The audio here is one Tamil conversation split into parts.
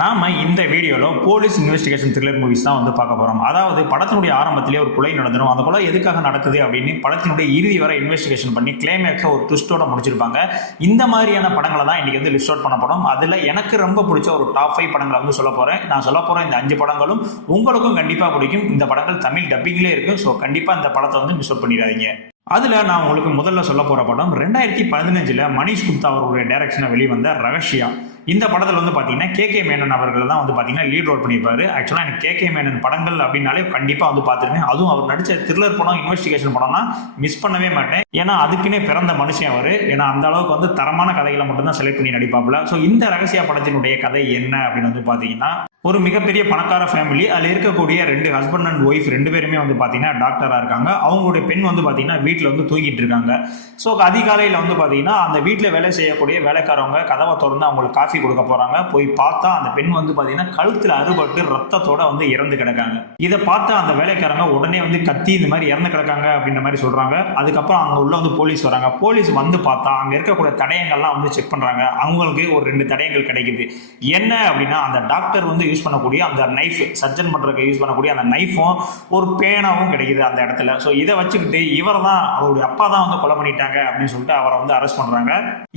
நாம இந்த வீடியோல போலீஸ் இன்வெஸ்டிகேஷன் த்ரில்லர் மூவிஸ் தான் வந்து பார்க்க போறோம். அதாவது படத்தினுடைய ஆரம்பத்திலே ஒரு கொலை நடந்துடும். அந்த கொலை எதுக்காக நடக்குது அப்படின்னு படத்தினுடைய இறுதி வரை இன்வெஸ்டிகேஷன் பண்ணி கிளைமேக்ஸை ஒரு ட்விஸ்டோட முடிச்சிருப்பாங்க. இந்த மாதிரியான படங்களை தான் இன்னைக்கு வந்து லிஸ்ட் அவுட் பண்ணப்படும். அதுல எனக்கு ரொம்ப பிடிச்ச ஒரு டாப் 5 படங்களை வந்து சொல்ல போறேன். நான் சொல்ல போறேன் இந்த 5 படங்களும் உங்களுக்கும் கண்டிப்பா பிடிக்கும். இந்த படங்கள் தமிழ் டப்பிங்லேயே இருக்கு. ஸோ கண்டிப்பா இந்த படத்தை வந்து மிஸ் அவுட் பண்ணிடாதீங்க. அதுல நான் உங்களுக்கு முதல்ல சொல்ல போற படம் 2015 மணிஷ் குப்தா அவர்களுடைய டைரக்ஷன்ல வெளிவந்த ரகசியா. இந்த படத்தில் வந்து பார்த்தீங்கன்னா கே மேனன் அவர்கள் தான் வந்து பார்த்தீங்கன்னா லீட் ரோல் பண்ணியிருப்பாரு. ஆக்சுவலாக எனக்கு கே மேனன் படங்கள் அப்படின்னாலே கண்டிப்பாக வந்து பார்த்துருக்கேன். அதுவும் அவர் நடித்த த்ரில்லர் படம் இன்வெஸ்டிகேஷன் படம்னா மிஸ் பண்ணவே மாட்டேன். ஏன்னா அதுக்குன்னே பிறந்த மனுஷன் அவர். ஏன்னா அந்த அளவுக்கு வந்து தரமான கதைகளை மட்டும்தான் செலக்ட் பண்ணி நடிப்பாப்புல. ஸோ இந்த ரகசியா படத்தினுடைய கதை என்ன அப்படின்னு வந்து பார்த்தீங்கன்னா, ஒரு மிகப்பெரிய பணக்கார ஃபேமிலி. அதில் இருக்கக்கூடிய 2 ஹஸ்பண்ட் அண்ட் ஒய்ஃப் 2 பேருமே வந்து பார்த்தீங்கன்னா டாக்டராக இருக்காங்க. அவங்களுடைய பெண் வந்து பார்த்தீங்கன்னா வீட்டில் வந்து தூங்கிட்டு இருக்காங்க. ஸோ அதிகாலையில் வந்து பார்த்தீங்கன்னா அந்த வீட்டில் வேலை செய்யக்கூடிய வேலைக்காரவங்க கதவை திறந்து அவங்களுக்கு காஃபி கொடுக்க போகிறாங்க. போய் பார்த்தா அந்த பெண் வந்து பார்த்தீங்கன்னா கழுத்தில் அறுபட்டு ரத்தத்தோட வந்து இறந்து கிடக்காங்க. இதை பார்த்தா அந்த வேலைக்காரங்க உடனே வந்து கத்தி இந்த மாதிரி இறந்து கிடக்காங்க அப்படின்ற மாதிரி சொல்கிறாங்க. அதுக்கப்புறம் அங்கே உள்ள வந்து போலீஸ் வராங்க. போலீஸ் வந்து பார்த்தா அங்கே இருக்கக்கூடிய தடயங்கள்லாம் வந்து செக் பண்ணுறாங்க. அவங்களுக்கு ஒரு 2 தடயங்கள் கிடைக்குது. என்ன அப்படின்னா, அந்த டாக்டர் வந்து யூஸ் பண்ணக்கூடிய அந்த நைஃப், சர்ஜன் பண்றதுக்கு யூஸ் பண்ணக்கூடிய அந்த நைஃபும் ஒரு பேனாவும் கிடைக்குது அந்த இடத்துல. ஸோ இதை வச்சுக்கிட்டு இவர் தான் அவருடைய அப்பா தான் வந்து கொலை பண்ணிட்டாங்க அப்படின்னு சொல்லிட்டு அவரை வந்து அரெஸ்ட் பண்றாங்க.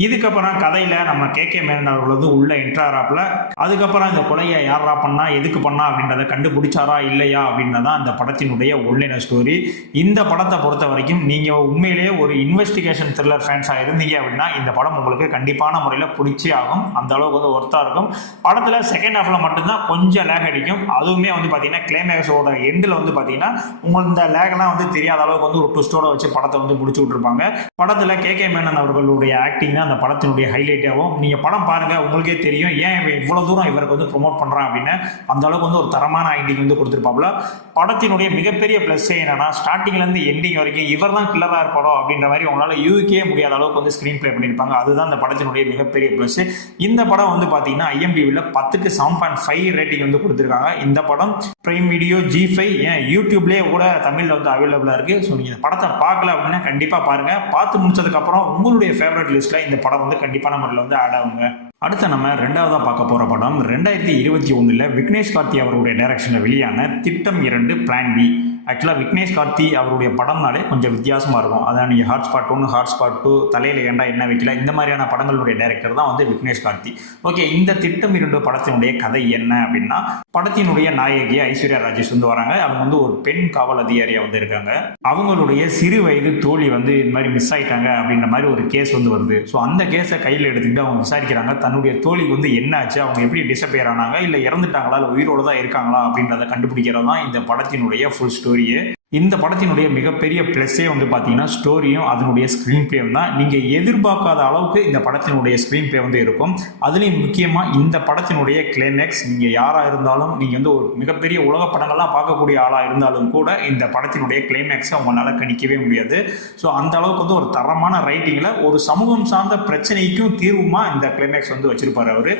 இதுக்கப்புறம் கதையில நம்ம கே மேனன் அவர்கள் வந்து உள்ள என்ட்ராராப்ல. அதுக்கப்புறம் இந்த கொலையை யாரா பண்ணா, எதுக்கு பண்ணா அப்படின்றத கண்டுபிடிச்சாரா இல்லையா அப்படின்றதான் இந்த படத்தினுடைய உள்ளின ஸ்டோரி. இந்த படத்தை பொறுத்த வரைக்கும் நீங்க உண்மையிலேயே ஒரு இன்வெஸ்டிகேஷன் த்ரில்லர் ஃபேன்ஸா இருந்தீங்க அப்படின்னா இந்த படம் உங்களுக்கு கண்டிப்பான முறையில் பிடிச்சே ஆகும். அந்த அளவுக்கு வந்து ஒர்த்தா இருக்கும். படத்துல செகண்ட் ஹாஃப்ல மட்டும்தான் கொஞ்சம் லேக் அடிக்கும். அதுவுமே வந்து பார்த்தீங்கன்னா கிளைமேக்ஸோட எண்டில் வந்து பார்த்தீங்கன்னா உங்களுக்கு இந்த லேக்லாம் வந்து தெரியாத அளவுக்கு வந்து ஒரு ட்விஸ்டோட வச்சு படத்தை வந்து முடிச்சு விட்டுருப்பாங்க. படத்தில் கே மேனன் அவர்களுடைய ஆக்டிங் தான் அந்த படத்தினுடைய ஹைலைட்டாகவும். நீங்கள் படம் பாருங்க, உங்களுக்கே தெரியும் ஏன் இவ்வளோ தூரம் இவருக்கு வந்து ப்ரொமோட் பண்ணுறான் அப்படின்னு. அந்த அளவுக்கு வந்து ஒரு தரமான ஆக்டிங் வந்து கொடுத்துருப்பாப்புல. படத்தினுடைய மிகப்பெரிய ப்ளஸ் என்னன்னா, ஸ்டார்டிங்லேருந்து எண்டிங் வரைக்கும் இவர் தான் கில்லராக இருப்பாரோ அப்படின்ற மாதிரி உங்களால் யூகிக்கவே முடியாத அளவுக்கு வந்து ஸ்க்ரீன் பிளே பண்ணியிருப்பாங்க. அதுதான் இந்த படத்தினுடைய மிகப்பெரிய ப்ளஸ். இந்த படம் வந்து பார்த்தீங்கன்னா IMDbல 10க்கு 7.5 ரேட்டிங் வந்து கொடுத்துருக்காங்க. இந்த படம் பிரைம் வீடியோ, G5, ஏன் யூடியூப்லேயே கூட தமிழில் வந்து அவைலபிளாக இருக்குது. ஸோ நீங்கள் இந்த படத்தை பார்க்கல அப்படின்னா கண்டிப்பாக பாருங்கள். பார்த்து முடிச்சதுக்கப்புறம் உங்களுடைய ஃபேவரட் லிஸ்ட்டில் இந்த படம் வந்து கண்டிப்பான முறையில் வந்து ஆட் ஆகுங்க. அடுத்து நம்ம 2வதா பார்க்க போகிற படம் 2021 விக்னேஷ் கார்த்தி அவருடைய டைரக்ஷனில் வெளியான திட்டம் 2 பிளான் பி. ஆக்சுவலாக விக்னேஷ் கார்த்தி அவருடைய படம்னாலே கொஞ்சம் வித்தியாசமாக இருக்கும். அதான் நீங்கள் ஹாட்ஸ்பாட் 1, ஹாட்ஸ்பாட் 2, தலையில் ஏண்டா என்ன வைக்கல, இந்த மாதிரியான படங்களுடைய டைரக்டர் தான் வந்து விக்னேஷ் கார்த்தி. ஓகே, இந்த திட்டம் 2 படத்தினுடைய கதை என்ன அப்படின்னா, படத்தினுடைய நாயகி ஐஸ்வர்யா ராஜேஷ் வந்து வராங்க. அவங்க வந்து ஒரு பெண் காவல் அதிகாரியாக வந்து இருக்காங்க. அவங்களுடைய சிறு வயது தோழி வந்து இது மாதிரி மிஸ் ஆயிட்டாங்க அப்படின்ற மாதிரி ஒரு கேஸ் வந்து வருது. ஸோ அந்த கேஸை கையில் எடுத்துக்கிட்டு அவங்க விசாரிக்கிறாங்க. தன்னுடைய தோழிக்கு வந்து என்ன ஆச்சு, அவங்க எப்படி டிஸப்பியர் ஆனாங்க, இல்லை இறந்துட்டாங்களா, இல்லை உயிரோடு தான் இருக்காங்களா அப்படின்றத கண்டுபிடிக்கிறது தான் இந்த படத்தினுடைய ஃபுல் ஸ்டோரியே. இந்த படத்தினுடைய மிகப்பெரிய பிளஸ்ஸே வந்து பார்த்தீங்கன்னா ஸ்டோரியும் அதனுடைய ஸ்க்ரீன் பிளேயும் தான். நீங்கள் எதிர்பார்க்காத அளவுக்கு இந்த படத்தினுடைய ஸ்க்ரீன் பிளே வந்து இருக்கும். அதுலேயும் முக்கியமாக இந்த படத்தினுடைய கிளைமேக்ஸ், நீங்கள் யாராக இருந்தாலும், நீங்கள் வந்து ஒரு மிகப்பெரிய உலக படங்கள்லாம் பார்க்கக்கூடிய ஆளாக இருந்தாலும் கூட இந்த படத்தினுடைய கிளைமேக்ஸை உங்களால் கணிக்கவே முடியாது. ஸோ அந்த அளவுக்கு வந்து ஒரு தரமான ரைட்டிங்கில் ஒரு சமூகம் சார்ந்த பிரச்சனைக்கும் தீர்வுமா இந்த கிளைமேக்ஸ் வந்து வச்சிருப்பாரு அவர்.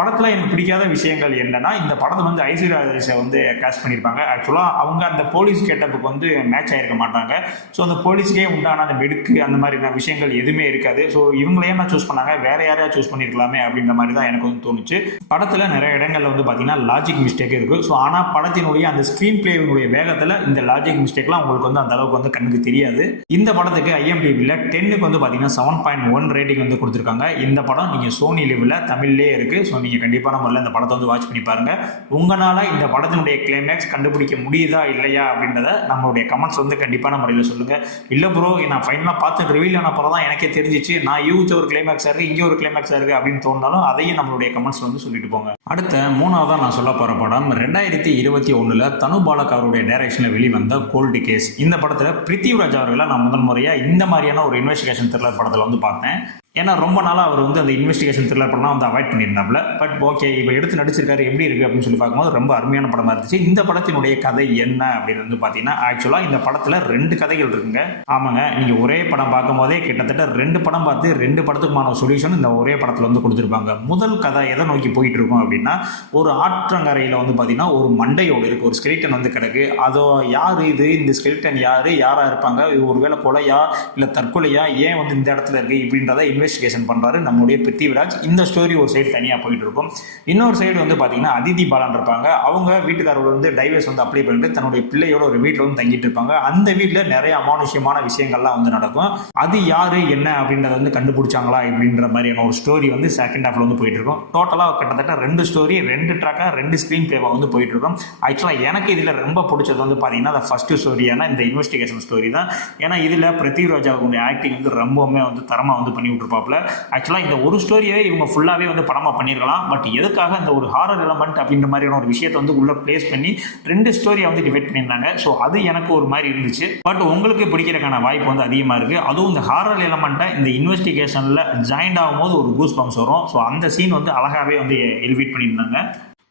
படத்தில் எனக்கு பிடிக்காத விஷயங்கள் என்னன்னா, இந்த படத்தை வந்து ஐஸ்வர்யா ராஜேஷை வந்து கேஸ்ட் பண்ணியிருப்பாங்க. ஆக்சுவலாக அவங்க அந்த போலீஸ் கேட்டப்புக்கு வந்து மேட்ச் ஆயிருக்க மாட்டாங்க. ஸோ அந்த போலீஸ்க்கே உண்டான அந்த மெடுக்கு அந்த மாதிரியான விஷயங்கள் எதுவுமே இருக்காது. ஸோ இவங்களையே நான் சூஸ் பண்ணாங்க, வேற யாரையா சூஸ் பண்ணியிருக்கலாமே அப்படின்ற மாதிரி தான் எனக்கு வந்து தோணுச்சு. படத்தில் நிறைய இடங்கள்ல வந்து பார்த்தீங்கன்னா லாஜிக் மிஸ்டேக் இருக்கு. ஸோ ஆனால் படத்தினுடைய அந்த ஸ்க்ரீன் பிளேவினுடைய வேகத்தில் இந்த லாஜிக் மிஸ்டேக்லாம் உங்களுக்கு வந்து அந்த அளவுக்கு வந்து கண்ணுக்கு தெரியாது. இந்த படத்துக்கு IMDbல 10க்கு வந்து பார்த்தீங்கன்னா 7.1 ரேட்டிங் வந்து கொடுத்துருக்காங்க. இந்த படம் நீங்கள் சோனி லிவ்ல தமிழ்லேயே இருக்கு. ஸோ நீங்கள் கண்டிப்பான முறையில் இந்த படத்தை வந்து வாட்ச் பண்ணி பாருங்க. உங்களால் இந்த படத்தினுடைய கிளைமேக்ஸ் கண்டுபிடிக்க முடியுதா இல்லையா அப்படின்றத நம்மளுடைய கமெண்ட்ஸ் வந்து கண்டிப்பான முறையில் சொல்லுங்க. இல்லை ப்ரோ, நான் ஃபைனலாக பார்த்து ரிவீல் ஆன அப்புறம் தான் எனக்கே தெரிஞ்சிச்சு, நான் யூஜ் ஒரு கிளைமேக்ஸாக இருக்குது, இங்கே ஒரு கிளைமேக்ஸாக இருக்குது அப்படின்னு தோணுனாலும் அதையும் நம்மளுடைய கமெண்ட்ஸ் வந்து சொல்லிட்டு போங்க. அடுத்த 3வதா நான் சொல்ல போகிற படம் 2021 தனு பாலக் அவருடைய டைரக்ஷனில் வெளிவந்த கோல்டு கேஸ். இந்த படத்தில் பிருத்திவிராஜ் அவர்களை நான் முதல் முறையாக இந்த மாதிரியான ஒரு இன்வெஸ்டிகேஷன் த்ரில்லர் படத்தில் வந்து பார்த்தேன். ஏன்னா ரொம்ப நாளாக அவர் வந்து அந்த இன்வெஸ்டிகேஷன் த்ரில்லர் படம் வந்து அவாய்ட் பண்ணியிருந்தாப்புல. பட் ஓகே, இப்போ எடுத்து நடிச்சிருக்காரு, எப்படி இருக்குது அப்படின்னு சொல்லி பார்க்கும்போது ரொம்ப அருமையான படமாக இருந்துச்சு. இந்த படத்தினுடைய கதை என்ன அப்படின்னு வந்து பார்த்தீங்கன்னா, ஆக்சுவலாக இந்த படத்தில் 2 கதைகள் இருக்குங்க. ஆமாங்க, நீங்கள் ஒரே படம் பார்க்கும் போதே கிட்டத்தட்ட 2 படம் பார்த்து 2 படத்துக்குமான சொல்யூஷன் இந்த ஒரே படத்தில் வந்து கொடுத்துருப்பாங்க. முதல் கதை எதை நோக்கி போயிட்டு இருக்கும் அப்படின்னா, ஒரு ஆற்றங்கரையில் வந்து பார்த்தீங்கன்னா ஒரு மண்டையோடு இருக்குது, ஒரு ஸ்கெலிட்டன் வந்து கிடக்கு. அதோ யார் இது, இந்த ஸ்கெலிட்டன் யாராக இருப்பாங்க, ஒருவேளை கொலையா இல்லை தற்கொலையா, ஏன் வந்து இந்த இடத்துல இருக்குது இப்படின்றத இன்வெஸ்டிகேஷன் பண்ணுறாரு நம்மளுடைய பிருத்திவிராஜ். இந்த ஸ்டோரி ஒரு சைடு தனியாக போயிட்டு இருக்கும். இன்னொரு சைடு வந்து பார்த்தீங்கன்னா அதிதி பாலான் இருப்பாங்க. அவங்க வீட்டுக்காரர் வந்து டைவர்ஸ் வந்து அப்ளை பண்ணிட்டு தன்னுடைய பிள்ளையோட ஒரு வீட்டில் வந்து தங்கிட்டு இருப்பாங்க. அந்த வீட்டில் நிறைய அமானுஷ்யமான விஷயங்கள்லாம் வந்து நடக்கும். அது யாரு என்ன அப்படின்றத வந்து கண்டுபிடிச்சாங்களா அப்படின்ற மாதிரியான ஒரு ஸ்டோரி வந்து செகண்ட் ஹாஃப்ல வந்து போயிட்டு இருக்கும். டோட்டலாக கிட்டத்தட்ட 2 ஸ்டோரி 2 ட்ராக்காக 2 ஸ்க்ரீன் பிளேவாக வந்து போயிட்டு இருக்கும். ஆக்சுவலாக எனக்கு இதில் ரொம்ப பிடிச்சது வந்து பார்த்தீங்கன்னா அந்த ஃபர்ஸ்ட் ஸ்டோரியான இந்த இன்வெஸ்டிகேஷன் ஸ்டோரி தான். ஏன்னா இதில் பிருத்திவிராஜ் அவர்களுடைய ஆக்டிங் வந்து ரொம்பவுமே வந்து தரமாக வந்து பண்ணி விட்டுருப்பாப்புல. ஆக்சுவலாக இந்த ஒரு ஸ்டோரியை இவங்க ஃபுல்லாகவே வந்து படமாக பண்ணியிருக்கலாம். பட் எதுக்காக இந்த ஒரு ஹாரர் எலமெண்ட் அப்படின்ற மாதிரியான ஒரு விஷயத்தை வந்து உள்ள பிளேஸ் பண்ணி 2 ஸ்டோரியை வந்து டிவைட் பண்ணியிருந்தாங்க. ஸோ அது எனக்கு ஒரு மாதிரி இருந்துச்சு. பட் உங்களுக்கு பிடிக்கிறதுக்கான வாய்ப்பு வந்து அதிகமாக இருக்குது. அதுவும் இந்த ஹாரர் எலமெண்ட்டை இந்த இன்வெஸ்டிகேஷனில் ஜாயின்ட் ஆகும்போது ஒரு கூஸ் பம்ப்ஸ் வரும். ஸோ அந்த சீன் வந்து அழகாகவே வந்து எலிவேட் பண்ணியிருந்தாங்க.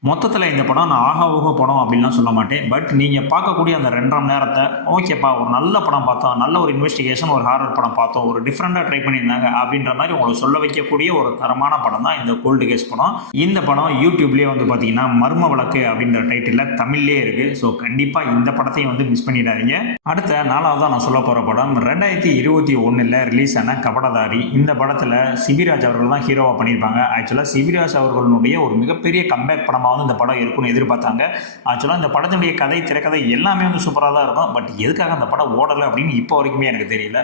மொத்தத்தில் இந்த படம் நான் ஆகா ஊக படம் அப்படின்லாம் சொல்ல மாட்டேன். பட் நீங்கள் பார்க்கக்கூடிய அந்த 2.5 மணி நேரத்தை ஓகேப்பா ஒரு நல்ல படம் பார்த்தோம், நல்ல ஒரு இன்வெஸ்டிகேஷன் ஒரு ஹாரர் படம் பார்த்தோம், ஒரு டிஃப்ரெண்ட்டாக ட்ரை பண்ணியிருந்தாங்க அப்படின்ற மாதிரி உங்களை சொல்ல வைக்கக்கூடிய ஒரு தரமான படம் தான் இந்த கோல்டு கேஸ் படம். இந்த படம் யூடியூப்லேயே வந்து பார்த்தீங்கன்னா மர்ம வழக்கு அப்படின்ற டைட்டிலில் தமிழ்லேயே இருக்குது. ஸோ கண்டிப்பாக இந்த படத்தையும் வந்து மிஸ் பண்ணிடாதீங்க. அடுத்த 4வதாக நான் சொல்ல போகிற படம் 2021 ரிலீஸ் ஆன கபடதாரி. இந்த படத்தில் சிபிராஜ் அவர்கள் தான் ஹீரோவாக பண்ணியிருப்பாங்க. ஆக்சுவலாக சிபிராஜ் அவர்களுடைய ஒரு மிகப்பெரிய கம்பேக் படமாக வந்து இந்த படம் இருக்குன்னு எதிர்பார்த்தாங்க. ஆக்சுவலாக இந்த படத்தினுடைய கதை திரைக்கதை எல்லாமே வந்து சூப்பராக தான் இருக்கும். பட் எதுக்காக அந்த படம் ஓடலை அப்படின்னு இப்போ வரைக்குமே எனக்கு தெரியல.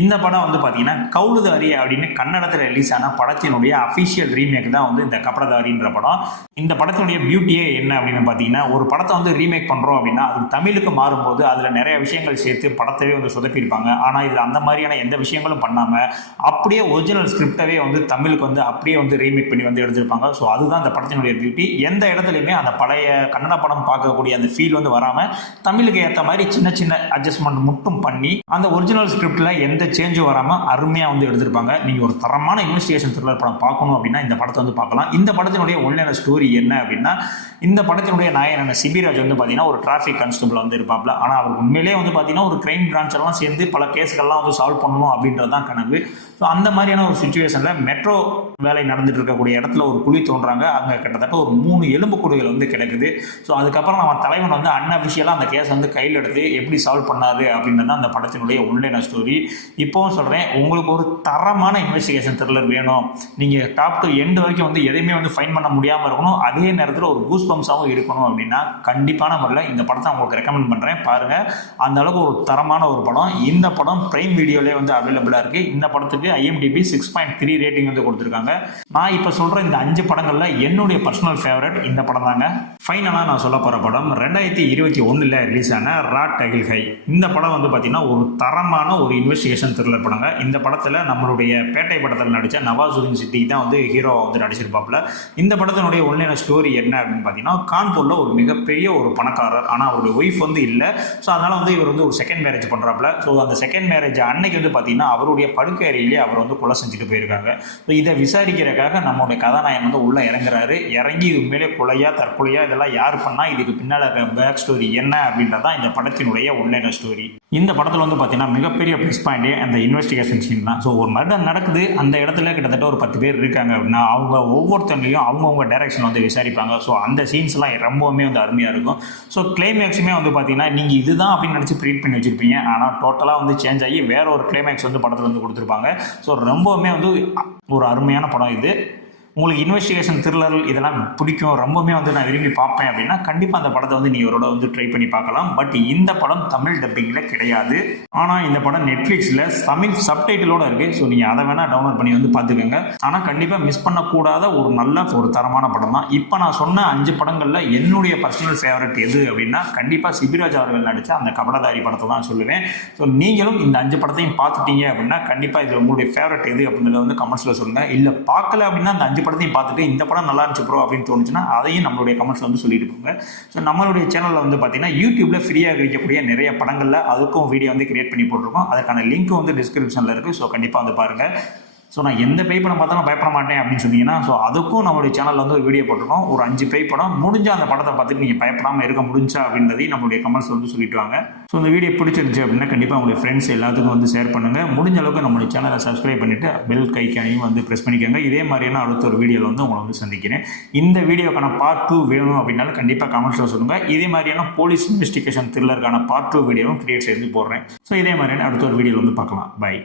இந்த படம் வந்து பார்த்தீங்கன்னா கவுலுதாரி அப்படின்னு கன்னடத்தில் ரிலீஸ் ஆன படத்தினுடைய அஃபிஷியல் ரீமேக் தான் வந்து இந்த கபடதாரின்ற படம். இந்த படத்தினுடைய பியூட்டியே என்ன அப்படின்னு பார்த்தீங்கன்னா ஒரு படத்தை வந்து ரீமேக் பண்ணுறோம் அப்படின்னா அது தமிழுக்கு மாறும்போது அதில் நிறைய விஷயங்கள் சேர்த்து படத்தவே வந்து சொதப்பியிருப்பாங்க. ஆனால் இதில் அந்த மாதிரியான எந்த விஷயங்களும் பண்ணாமல் அப்படியே ஒரிஜினல் ஸ்கிரிப்டவே வந்து தமிழுக்கு வந்து அப்படியே வந்து ரீமேக் பண்ணி வந்து எடுத்திருப்பாங்க. ஸோ அதுதான் இந்த படத்தினுடைய பியூட்டி. எந்த இடத்துலையுமே அந்த பழைய கன்னட படம் பார்க்கக்கூடிய அந்த ஃபீல் வந்து வராமல் தமிழுக்கு ஏற்ற மாதிரி சின்ன சின்ன அட்ஜஸ்ட்மெண்ட் மட்டும் பண்ணி அந்த ஒரிஜினல் ஸ்கிரிப்டில் எந்த சேஞ்சும் வராமல் அருமையாக வந்து எடுத்திருப்பாங்க. நீங்கள் ஒரு தரமான இன்வெஸ்டிகேஷன் த்ரில்லர் படம் பார்க்கணும் அப்படின்னா இந்த படத்தை வந்து பார்க்கலாம். இந்த படத்தினுடைய உண்மையான ஸ்டோரி என்ன அப்படின்னா இந்த படத்தினுடைய நாயகனான சிபிராஜ் வந்து பார்த்தீங்கன்னா ஒரு டிராஃபிக் கான்ஸ்டபிள் வந்து இருப்பாப்ல. ஆனால் அவர் உண்மையிலேயே வந்து பார்த்தீங்கன்னா ஒரு கிரைம் பிரான்ச் எல்லாம் சேர்ந்து பல கேஸ்கள்லாம் வந்து சால்வ் பண்ணணும் அப்படின்றது தான் கனவு. ஸோ அந்த மாதிரியான ஒரு சுச்சுவேஷனில் மெட்ரோ வேலை நடந்துட்டு இருக்கக்கூடிய இடத்துல ஒரு குழி தோன்றாங்க. அங்கே கிட்டத்தட்ட ஒரு 3 எலும்புக்கூடுகள் வந்து கிடக்குது. ஸோ அதுக்கப்புறம் நம்ம தலைவன் வந்து அன்அஃபிஷியலாக அந்த கேஸ் வந்து கையில் எடுத்து எப்படி சால்வ் பண்ணாரு அப்படின்றது தான் அந்த படத்தினுடைய உண்மையான ஸ்டோரி. இப்போவும் சொல்கிறேன், உங்களுக்கு ஒரு தரமான இன்வெஸ்டிகேஷன் த்ரில்லர் வேணும், நீங்கள் டாப் டு எண்ட் வரைக்கும் வந்து எதையுமே வந்து ஃபைன் பண்ண முடியாமல் இருக்கணும், அதே நேரத்தில் ஒரு கூஸ் பம்ப்ஸாகவும் இருக்கணும் அப்படின்னா கண்டிப்பான முறையில் இந்த படத்தை உங்களுக்கு ரெக்கமெண்ட் பண்ணுறேன். பாருங்கள், அந்த அளவுக்கு ஒரு தரமான ஒரு படம். இந்த படம் பிரைம் வீடியோலேயே வந்து அவைலபிளாக இருக்குது. இந்த படத்துக்கு IMDb 6.3 ரேட்டிங் வந்து கொடுத்துருக்காங்க. நான் இப்போ சொல்கிற இந்த 5 படங்களில் என்னுடைய பர்சனல் ஃபேவரட் இந்த படம் தாங்க. ஃபைனலாக நான் சொல்ல போகிற படம் 2021 ரிலீஸ் ஆன ராட் அகில் ஹை. இந்த படம் வந்து பார்த்தீங்கன்னா ஒரு தரமான ஒரு இன்வெஸ்டிகேஷன் த்ரில்லர் படங்க. இந்த படத்தில் நம்மளுடைய பேட்டை படத்தில் நடித்த நவாசுதீன் சித்திக் தான் வந்து ஹீரோவாக வந்து நடிச்சிருப்பாப்புல. இந்த படத்தினுடைய உண்மையான ஸ்டோரி என்ன அப்படின்னு பார்த்தீங்கன்னா கான்பூரில் ஒரு மிகப்பெரிய ஒரு பணக்காரர், ஆனால் அவருடைய ஒய்ஃப் வந்து இல்லை. ஸோ அதனால் வந்து இவர் வந்து ஒரு செகண்ட் மேரேஜ் பண்ணுறாப்புல. ஸோ அந்த செகண்ட் மேரேஜ் அன்னைக்கு வந்து பார்த்தீங்கன்னா அவருடைய படுக்கை அறையிலே அவர் வந்து கொலை செஞ்சுட்டு போயிருக்காங்க. ஸோ இதை விசாரிக்கிறதுக்காக நம்மளுடைய கதாநாயகன் வந்து உள்ளே இறங்குறாரு. இறங்கி உண்மையிலே கொலையா தற்கொலையா இதெல்லாம் யார் பண்ணா, இதுக்கு பின்னால் பேக் ஸ்டோரி என்ன அப்படின்றதான் இந்த படத்தினுடைய உண்மையான ஸ்டோரி. இந்த படத்தில் வந்து பார்த்தீங்கன்னா மிகப்பெரிய ப்ளஸ் பாயிண்டே அந்த இன்வெஸ்டிகேஷன் சீன் தான். ஸோ ஒரு மர்டர் நடக்குது, அந்த இடத்துல கிட்டத்தட்ட ஒரு 10 பேர் இருக்காங்க அப்படின்னா அவங்க ஒவ்வொருத்தங்களையும் அவங்கவுங்க டைரக்ஷன் வந்து விசாரிப்பாங்க. ஸோ அந்த சீன்ஸ்லாம் ரொம்பவுமே வந்து அருமையாக இருக்கும். ஸோ கிளைமேக்ஸுமே வந்து பார்த்தீங்கன்னா நீங்கள் இதுதான் அப்படின்னு நினச்சி ப்ரீட் பண்ணி வச்சுருப்பீங்க, ஆனால் டோட்டலாக வந்து சேஞ்ச் ஆகி வேற ஒரு கிளைமேக்ஸ் வந்து படத்தில் வந்து கொடுத்துருப்பாங்க. ஸோ ரொம்பவுமே வந்து ஒரு அருமையான படம் இது. உங்களுக்கு இன்வெஸ்டிகேஷன் த்ரில்லர் இதெல்லாம் பிடிக்கும், ரொம்பவுமே வந்து நான் விரும்பி பார்ப்பேன் அப்படின்னா கண்டிப்பாக அந்த படத்தை வந்து நீங்களோட வந்து ட்ரை பண்ணி பார்க்கலாம். பட் இந்த படம் தமிழ் டப்பிங்கில் கிடையாது. ஆனால் இந்த படம் நெட்ஃப்ளிக்ஸில் தமிழ் சப்டைட்டிலோட இருக்குது. ஸோ நீங்கள் அதை வேணால் டவுன்லோட் பண்ணி வந்து பார்த்துக்கோங்க. ஆனால் கண்டிப்பாக மிஸ் பண்ணக்கூடாத ஒரு நல்ல ஒரு தரமான படம் தான். இப்போ நான் சொன்ன 5 படங்களில் என்னுடைய பர்சனல் ஃபேவரட் எது அப்படின்னா கண்டிப்பாக சிபிராஜ் அவர்கள் நடித்த அந்த கபடதாரி படத்தை தான் சொல்லுவேன். ஸோ நீங்களும் இந்த 5 படத்தையும் பார்த்துட்டீங்க அப்படின்னா கண்டிப்பாக இது உங்களுடைய ஃபேவரட் எது அப்படின்றத வந்து கமெண்ட்ஸில் சொல்லுங்கள். இல்லை பார்க்கல அப்படின்னா அந்த 5 படத்தையும் பார்த்துட்டு இந்த படம் நல்லா இருந்துச்சு ப்ரோ அப்படின்னு தோணுச்சுன்னா அதையும் நம்மளுடைய கமெண்ட்ஸ் வந்து சொல்லிட்டு போங்க. ஸோ நம்மளுடைய சேனலில் வந்து பார்த்தீங்கன்னா யூடியூப்ல ஃப்ரீயாக இருக்கக்கூடிய நிறைய படங்களில் அதுக்கும் வீடியோ வந்து கிரியேட் பண்ணி போட்டிருக்கோம். அதற்கான லிங்க் வந்து டிஸ்கிரிப்ஷனில் இருக்குது. ஸோ கண்டிப்பாக வந்து பாருங்கள். ஸோ நான் எந்த பேய் படம் பார்த்தாலும் பயப்பட மாட்டேன் அப்படின்னு சொன்னீங்கன்னா ஸோ அதுக்கும் நம்மளுடைய சேனலில் வந்து ஒரு வீடியோ போட்டிருக்கோம். ஒரு 5 பேய் படம் முடிஞ்ச அந்த படத்தை பார்த்துட்டு நீங்கள் பயப்படாமல் இருக்க முடிஞ்சா அப்படின்றதையும் நம்மளுடைய கமெண்ட்ஸ் வந்து சொல்லிட்டு வாங்க. ஸோ இந்த வீடியோ பிடிச்சிருந்துச்சு அப்படின்னா கண்டிப்பாக உங்களுடைய ஃப்ரெண்ட்ஸ் எல்லாத்துக்கும் வந்து ஷேர் பண்ணுங்கள். முடிஞ்ச அளவுக்கு நம்மளுடைய சேனலை சப்ஸ்கிரைப் பண்ணிவிட்டு பெல் கைக்கானையும் வந்து ப்ரெஸ் பண்ணிக்கோங்க. இதே மாதிரியான அடுத்த ஒரு வீடியோவில் வந்து உங்களை வந்து சந்திக்கிறேன். இந்த வீடியோக்கான பார்ட் 2 வேணும் அப்படின்னாலும் கண்டிப்பாக கமெண்ட்ஸில் சொல்லுங்கள். இதே மாதிரியான போலீஸ் இன்வெஸ்டிகேஷன் த்ரில்லருக்கான பார்ட் 2 வீடியோவும் கிரியேட் செய்து போடுறேன். ஸோ இதே மாதிரியான அடுத்த ஒரு வீடியோவில் வந்து பார்க்கலாம். பை.